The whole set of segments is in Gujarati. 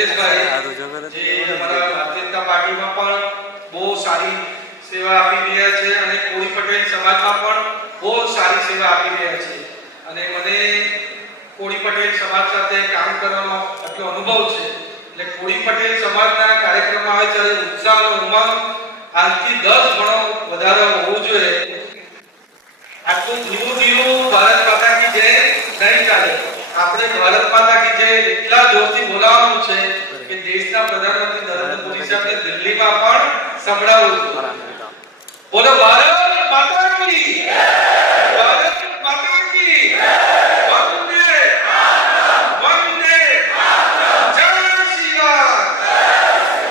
શૈલેષભાઈ જે અમારા ભારતીય જનતા પાર્ટીમાં પણ બહુ સારી સેવા આપી રહ્યા છે અને કોળી પટેલ સમાજમાં પણ બહુ સારી સેવા આપી રહ્યા છે અને મને કોળી પટેલ સમાજ સાથે કામ કરવાનો આટલો અનુભવ છે એટલે કોળી પટેલ સમાજના કાર્યક્રમમાં આવે ત્યારે ઉત્સાહ અને ઉમંગ આજથી 10 ગણો વધારે હોવું જોઈએ. આટલું ધીરું ભારત માતા કી જય નહીં ચાલે. આપણે ભારત માતા કી જય એટલા જોરથી બોલાવવાનું છે કે દેશના પ્રધાનમંત્રી નરેન્દ્ર મોદી સાહેબને દિલ્હીમાં પણ સંભળાવવું છે. બોલો ભારત માતા કી જય. ભારત માતા કી જય. વંદે વંદે જય શ્રી રામ.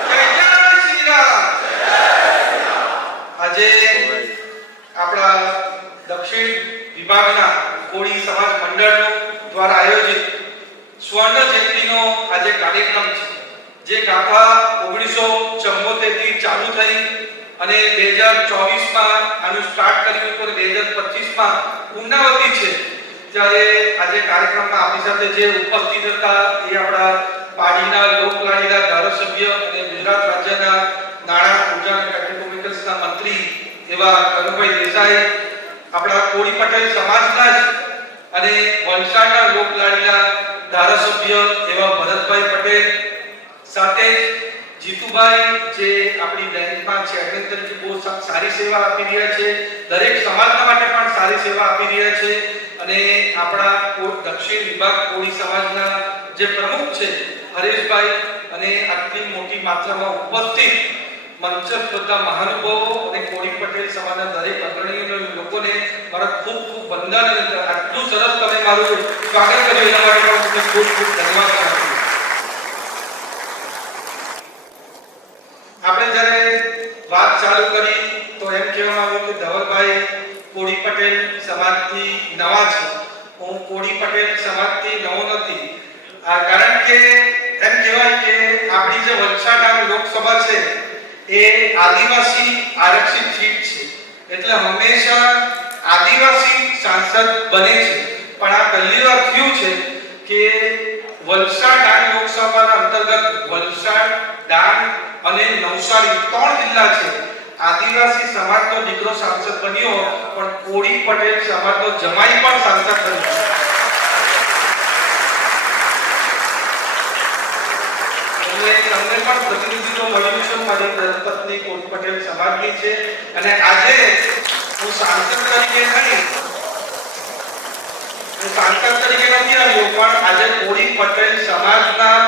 જય જય શ્રી રામ. આજે આપણા દક્ષિણ વિભાગના કોળી સમાજ મંડળ દ્વારા આયોજિત સ્વર્ણ જયંતિનો આજે કાર્યક્રમ છે જે ગાથા 1974 થી ચાલુ થઈ અને 2024 માં આનું સ્ટાર્ટ કર્યું તો 2025 માં પૂર્ણાવતિ છે. ત્યારે આજે કાર્યક્રમમાં આપણી સાથે જે ઉપસ્થિત હતા એ આપણા પાડીના લોકલાડીના ધારાસભ્ય અને ગુજરાત રાજ્યના નાણાં ઉર્જા અને પેટ્રોકેમિકલ્સના મંત્રી એવા કનુભાઈ દેસાઈ, આપણા કોળી પટેલ સમાજના જ અને વલસાડના લોકલાડીના ધારાસભ્ય એવા ભરતભાઈ પટેલ, સાથે જીતુભાઈ જે આપણી બેંકમાં ચેરમેન તરીકે બહુ સારી સેવા આપી રહ્યા છે, દરેક સમાજના માટે પણ સારી સેવા આપી રહ્યા છે અને આપણા દક્ષિણ વિભાગ કોળી સમાજના જે પ્રમુખ છે હરેશભાઈ અને આટલી મોટી માત્રામાં ઉપસ્થિત મંચસ્થ બધા મહાનુભાવો અને કોળી પટેલ સમાજના દરેક અગ્રણીઓ લોકોને મારા ખૂબ ખૂબ વંદન અને આટલું સરસ તમે મારું સ્વાગત કર્યું એના માટે પણ તમને ખૂબ ખૂબ ધન્યવાદ આપું છું. આપણે જ્યારે વાત ચાલુ કરી તો એમ કહેવામાં આવ્યું કે ધવલભાઈ કોળી પટેલ સમાજથી નવા છે. હું કોળી પટેલ સમાજથી નવો નથી. કારણ કે એમ કહેવાય કે આપણી જે વલસાડ લોકસભા છે એ આદિવાસી આરક્ષિત સીટ છે એટલે હંમેશા આદિવાસી સાંસદ બને છે. પણ આ પહેલી વાર થયું છે કે વલસાડ ડાંગ લોકસભાના અંતર્ગત વલસાડ, ડાંગ અને નવસારી 3 જિલ્લા છે. આદિવાસી સમાજનો દીકરો સાંસદ બન્યો પણ કોળી પટેલ સમાજનો જમાઈ પણ સાંસદ બન્યો. તમને પણ પ્રતિનિધિત્વ મળ્યું છે. મારી ધર્મપત્ની કોળી પટેલ સમાજની છે અને આજે હું સાંસદ તરીકે નહીં આવ્યો પણ આજે કોળી પટેલ સમાજના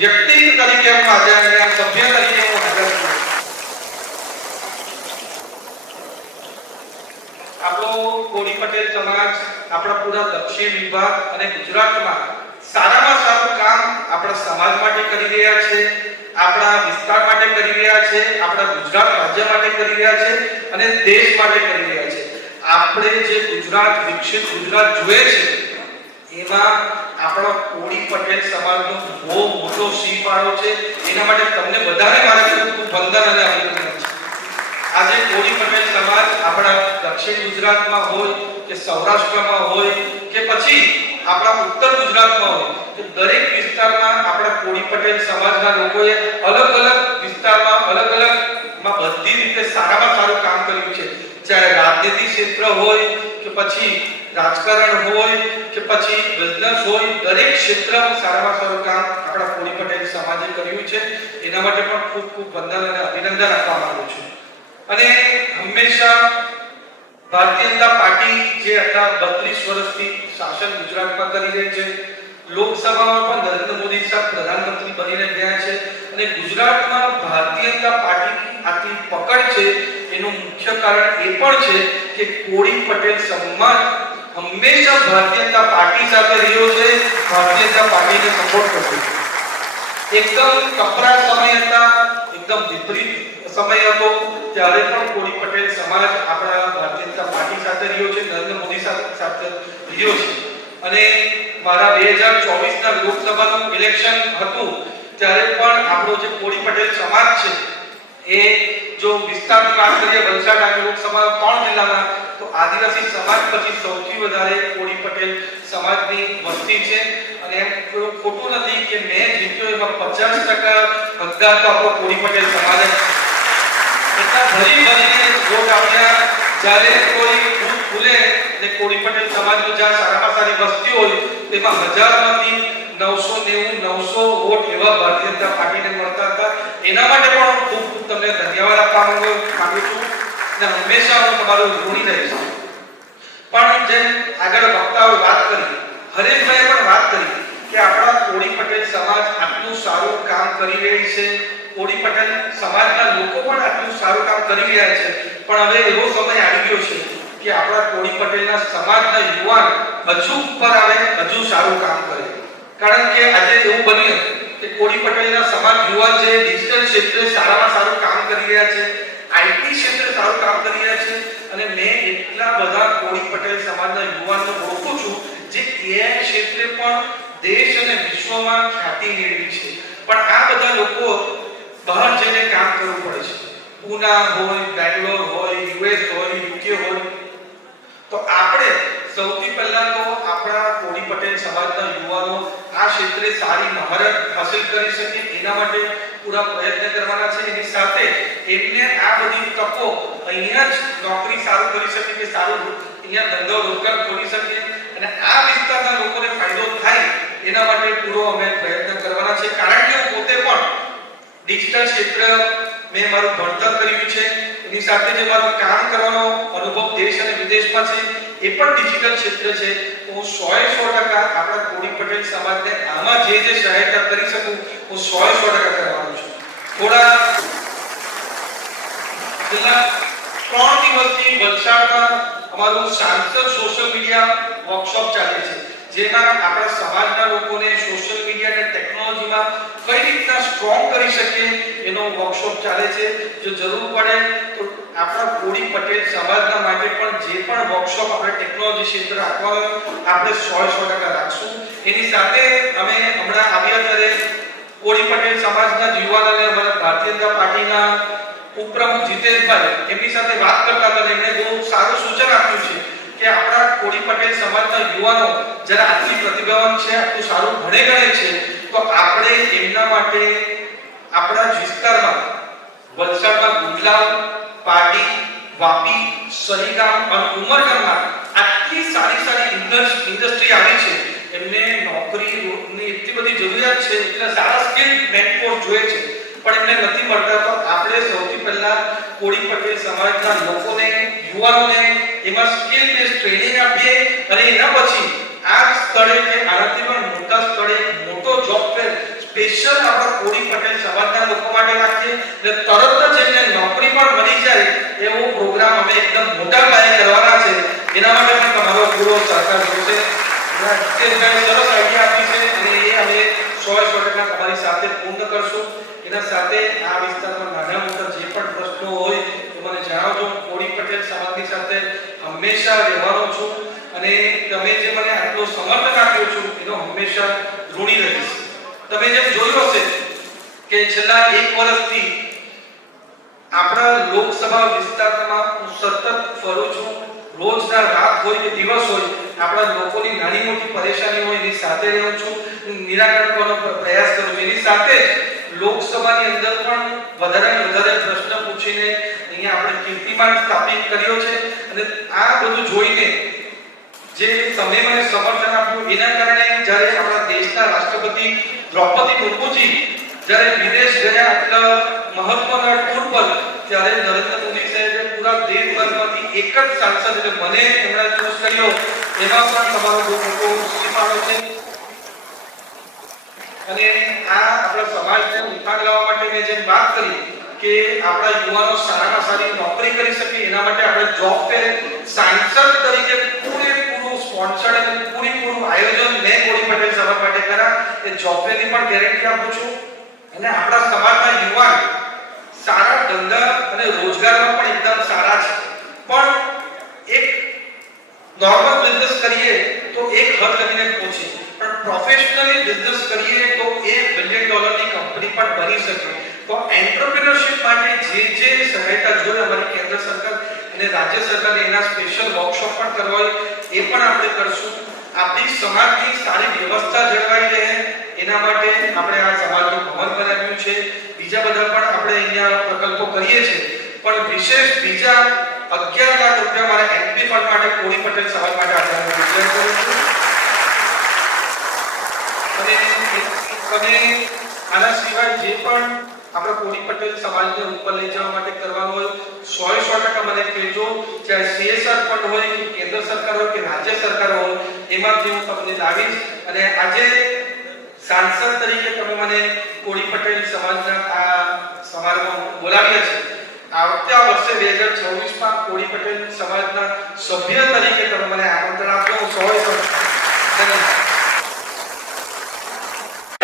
વ્યક્તિ તરીકે હું આજે અહીંયા સભ્ય તરીકે હું હાજર છું. આપણો કોળી પટેલ સમાજ આપણા પૂરા દક્ષિણ વિભાગ અને ગુજરાતમાં સારામાં સારું કામ આપણા સમાજ માટે કરી રહ્યા છે, આપણા વિસ્તાર માટે કરી રહ્યા છે, આપણા ગુજરાત રાજ્ય માટે કરી રહ્યા છે અને દેશ માટે કરી રહ્યા છે. આપણે જે ગુજરાત વિકસિત ગુજરાત જોઈએ છે એમાં આપણો કોળી પટેલ સમાજનો બહુ મોટો સિંહ ફાળો છે. એના માટે તમને બધાને મારા ખૂબ વંદન અને અભિનંદન છે. આજે કોળી પટેલ સમાજ આપણા દક્ષિણ ગુજરાતમાં હોય કે સૌરાષ્ટ્રમાં હોય કે પછી આપણા ઉત્તર ગુજરાતમાં હોય તો દરેક વિસ્તારમાં આપણા કોળી પટેલ સમાજના લોકોએ અલગ અલગ વિસ્તારમાં અલગ અલગ માં બધી રીતે સારામાં સારું કામ કર્યું છે. ચાહે રાજનીતિ ક્ષેત્ર હોય કે પછી રાજકારણ હોય કે પછી બિઝનેસ હોય, દરેક ક્ષેત્રમાં સારામાં સારું કામ આપણા કોળી પટેલ સમાજે કર્યું છે. એના માટે પણ ખૂબ ખૂબ વંદન અને અભિનંદન આપવા માંગુ છું. અને હંમેશા ભારતીય જનતા પાર્ટી જે હતા 32 વર્ષથી શાસન ગુજરાતમાં કરી રહી છે, લોકસભામાં પણ નરેન્દ્ર મોદી સાહેબ પ્રધાનમંત્રી બનીને ગયા છે અને ગુજરાતમાં ભારતીય જનતા પાર્ટીની આટલી પકડ છે એનું મુખ્ય કારણ એ પણ છે કે કોળી પટેલ સમાજ હંમેશા ભારતીય જનતા પાર્ટી સાથે રહ્યો છે, ભારતીય જનતા પાર્ટીને સપોર્ટ કર્યો છે. એકદમ કપરા સમય હતા, એકદમ વિપરીત સમય હતો ત્યારે પણ કોળી પટેલ સમાજ આપણા ભારતીય જનતા પાર્ટી સાથે રહ્યો છે, નરેન્દ્ર મોદી સાથે રહ્યો છે. અને મારા 2024 ના લોકસભાનું ઇલેક્શન હતું ત્યારે પણ આપણો જે કોળી પટેલ સમાજ છે એ જો વિસ્તારની વાત કરીએ વલસાડ લોકસભા 3 જિલ્લામાં તો આદિવાસી સમાજ પછી સૌથી વધારે કોળી પટેલ સમાજની વસ્તી છે અને એમ ખોટું નથી કે મેં જીત્યો એમાં 50% મતદાર તો આપણો કોળી પટેલ સમાજ જ એટલા ભરીને વોટ આપ્યા જ્યારે કોઈ બૂથ ખુલે ને કોળી પટેલ સમાજનું જ્યાં સારામાં સારી વસ્તી હોય તેમાં 1000માંથી 990 900 વોટ એવા ભારતીય જનતા પાર્ટીને મળતા હતા એના માટે પણ હું ખૂબ તમને ધન્યવાદ આપવા માંગુ છું અને હંમેશા હું તમારું ઋણી રહીશ પણ જેમ આગળ વક્તાઓએ વાત કરી હરેશભાઈએ પણ વાત કરી કે આપણા કોળી પટેલ સમાજ આટલું સારું કામ કરી રહી છે કોળી પટેલ સમાજના લોકો પણ આટલું સારું કામ કરી રહ્યા છે પણ હવે એવો સમય આવી ગયો છે કે આપણા કોળી પટેલના સમાજના યુવાન હજુ ઉપર આવે હજુ સારું કામ કરે કારણ કે આજે એવું બન્યું કે કોળી પટેલના સમાજ યુવાન જે ડિજિટલ ક્ષેત્રે સારામાં સારું કામ કરી રહ્યા છે આઈટી ક્ષેત્રે સારું કામ કરી રહ્યા છે અને મેં એટલા બધા કોળી પટેલ સમાજના યુવાનને ઓળખું છું જે એઆઈ ક્ષેત્રે પણ દેશ અને વિશ્વમાં ખ્યાતિ મેળવી છે પણ આ બધા લોકો બહાર જઈને કામ કરવું પડે છે પુના હોય બેંગ્લોર હોય યુએસ હોય યુકે હોય તો આપણે સૌથી પહેલા તો આપણા કોળી પટેલ સમાજના યુવાનો આ ક્ષેત્રે સારી મહારત હાંસલ કરી શકે એના માટે પૂરા પ્રયત્ન કરવાના છે એની સાથે એમને આ બધી તકો અહીંયા જ નોકરી સારું કરી શકે કે સારું અહીંયા ધંધો રોજગાર ખોલી શકે અને આ વિસ્તારના લોકોને ફાયદો થાય એના માટે પૂરો અમે પ્રયત્ન કરવાના છે કારણ કે હું પોતે પણ ડિજિટલ ક્ષેત્ર મેં મારું ભણતર કર્યું છે એની સાથે જે મારું કામ કરવાનો અનુભવ દેશ અને વિદેશમાં છે એ પણ ડિજિટલ ક્ષેત્ર છે તો હું 100% આપણા કોળી પટેલ સમાજને આમાં જે સહાયતા કરી શકું હું 100% કરવાનો છું થોડા છેલ્લા 3 દિવસથી વલસાડમાં અમારું સાંસદ સોશિયલ મીડિયા વર્કશોપ ચાલે છે જેમાં આપણા સમાજના લોકોને સોશિયલ મીડિયા અને ટેકનોલોજીમાં કઈ રીતના સ્ટ્રોંગ કરી શકીએ એનો વર્કશોપ ચાલે છે જો જરૂર પડે તો આપણા કોળી પટેલ સમાજના માટે પણ જે પણ વર્કશોપ આપણે ટેકનોલોજી ક્ષેત્રે આપવાનો આપણે 100% રાખશું એની સાથે અમે હમણાં આવ્યા ત્યારે કોળી પટેલ સમાજના યુવાનોને અમારા ભારતીય જનતા પાર્ટીના ઉપપ્રમુખ જીતેશભાઈ એમની સાથે વાત કરતા હતા એમણે બહુ સારું સૂચન આપ્યું છે કે આપણા કોળી પટેલ સમાજના યુવાનો જ્યારે આટલી પ્રતિભાવાન છે આટલું સારું ભણે ગણે છે તો આપણે એમના માટે આપણા વિસ્તારમાં વલસાડમાં ગુંડલાવ પાટી વાપી સરીગામ અને ઉમરગામમાં આટલી સારી ઇન્ડસ્ટ્રી આવી છે એમને નોકરીની એટલી બધી જરૂરિયાત છે એટલે સારા સ્કિલ મેનફોર્સ જોઈએ છે પણ એમને નથી મળતા તો આપણે સૌથી પહેલા કોળી પટેલ સમાજના લોકોને યુવાનોને એમાં સ્કિલ બેઝ ટ્રેનિંગ આપીએ અને એના પછી આ સ્થળે કે આનાથી પણ મોટા સ્થળે મોટો જોબ ફેર સ્પેશિયલ આપણા કોળી પટેલ સમાજના લોકો માટે રાખીએ અને તરત જ એમને નોકરી પણ મળી જાય એવો પ્રોગ્રામ અમે એકદમ મોટા પાયે કરવાના છે એના માટે પણ તમારો પૂરો સહકાર જોઈશે જીતેશભાઈ સરસ આઈડિયા આપી છે અને એ અમે 100% તમારી સાથે પૂર્ણ કરશું એના સાથે આ વિસ્તારમાં નાના મોટા જે પણ પ્રશ્નો હોય તો મને જણાવજો કોળી પટેલ સમાજની સાથે હંમેશા રહેવાનો છું અને તમે જે મને આટલો સમર્થન આપ્યો છો એનો હંમેશા ઋણી રહીશ તમે જેમ જોયું હશે કે છેલ્લા 1 વર્ષથી આપણા લોકસભા વિસ્તારમાં હું સતત ફરું છું રોજના રાત હોય કે દિવસ હોય આપણા લોકોની નાની મોટી પરેશાની હોય એની સાથે રહું છું નિરાકરણ કરવાનો પ્રયાસ કરું છું એની સાથે લોકસભાની અંદર પણ વધારે પ્રશ્ન પૂછીને અહીંયા આપણે કીર્તિમાન સ્થાપિત કર્યો છે અને આ બધું જોઈને જે તમે મને સમર્થન આપ્યું એના કારણે જ્યારે આપણા દેશના રાષ્ટ્રપતિ દ્રૌપદી મુર્મુજી જ્યારે વિદેશ ગયા આટલા મહત્વના ટૂર પર ત્યારે નરેન્દ્ર મોદી સાહેબે પૂરા દેશભરમાંથી એક જ સાંસદ એટલે મને એમણે ચૂઝ કર્યો એમાં પણ તમારો બહુ મોટો ફાળો છે અને આ આપણા સમાજને ઉત્થાન લાવવા માટે મેં જેમ વાત કરી કે આપણા યુવાનો સારામાં સારી નોકરી કરી શકે એના માટે આપણે જોબ ફેર સાંસદ તરીકે પૂરેપૂરું સ્પોન્સર્ડ અને પૂરેપૂરું આયોજન મેં કોળી પટેલ સમાજ માટે કર્યા એ જોબ ફેરની પણ ગેરંટી આપું છું અને આપણા સમાજના યુવાન સારા ધંધા અને રોજગારમાં પણ એકદમ સારા છે પણ એક નોર્મલ બિઝનેસ કરીએ તો એક હદ લગીને પહોંચે પણ પ્રોફેશનલી બિઝનેસ કરીએ તો $1 બિલિયન ની કંપની પણ બની શકે તો એન્ટરપ્રિન્યોરશિપ માટે જે સહાયતા જોઈએ અમારી કેન્દ્ર સરકાર અને રાજ્ય સરકારે એના સ્પેશિયલ વર્કશોપ પણ કરવા હોય એ પણ આપણે કરશું. આપણી સમાજની સારી વ્યવસ્થા જળવાઈ રહે એના માટે આપણે આ સમાજનું ભવન બનાવ્યું છે. બીજા બધા પણ આપણે અહીંયા પ્રકલ્પો કરીએ છીએ, પણ વિશેષ બીજા 11 લાખ રૂપિયા મારા એમપી ફંડ માટે કોળી પટેલ સમાજ માટે આજે હું વિતરણ કરું છું. અને આના સિવાય જે પણ આપણા કોળી પટેલ સમાજને ઉપર લઈ જવા માટે કરવાનું હોય 100% મને કહેજો. ચાહે CSR ફંડ હોય કે કેન્દ્ર સરકાર હોય કે રાજ્ય સરકાર હોય, એમાંથી હું તમને લાવીશ. અને આજે સાંસદ તરીકે તમે મને કોળી પટેલ સમાજના આ સમારોહમાં બોલાવ્યા છે. આવતા વર્ષે 2024 માં કોળી પટેલ સમાજના સભ્ય તરીકે તમે મને આમંત્રણ આપ્યું. 100%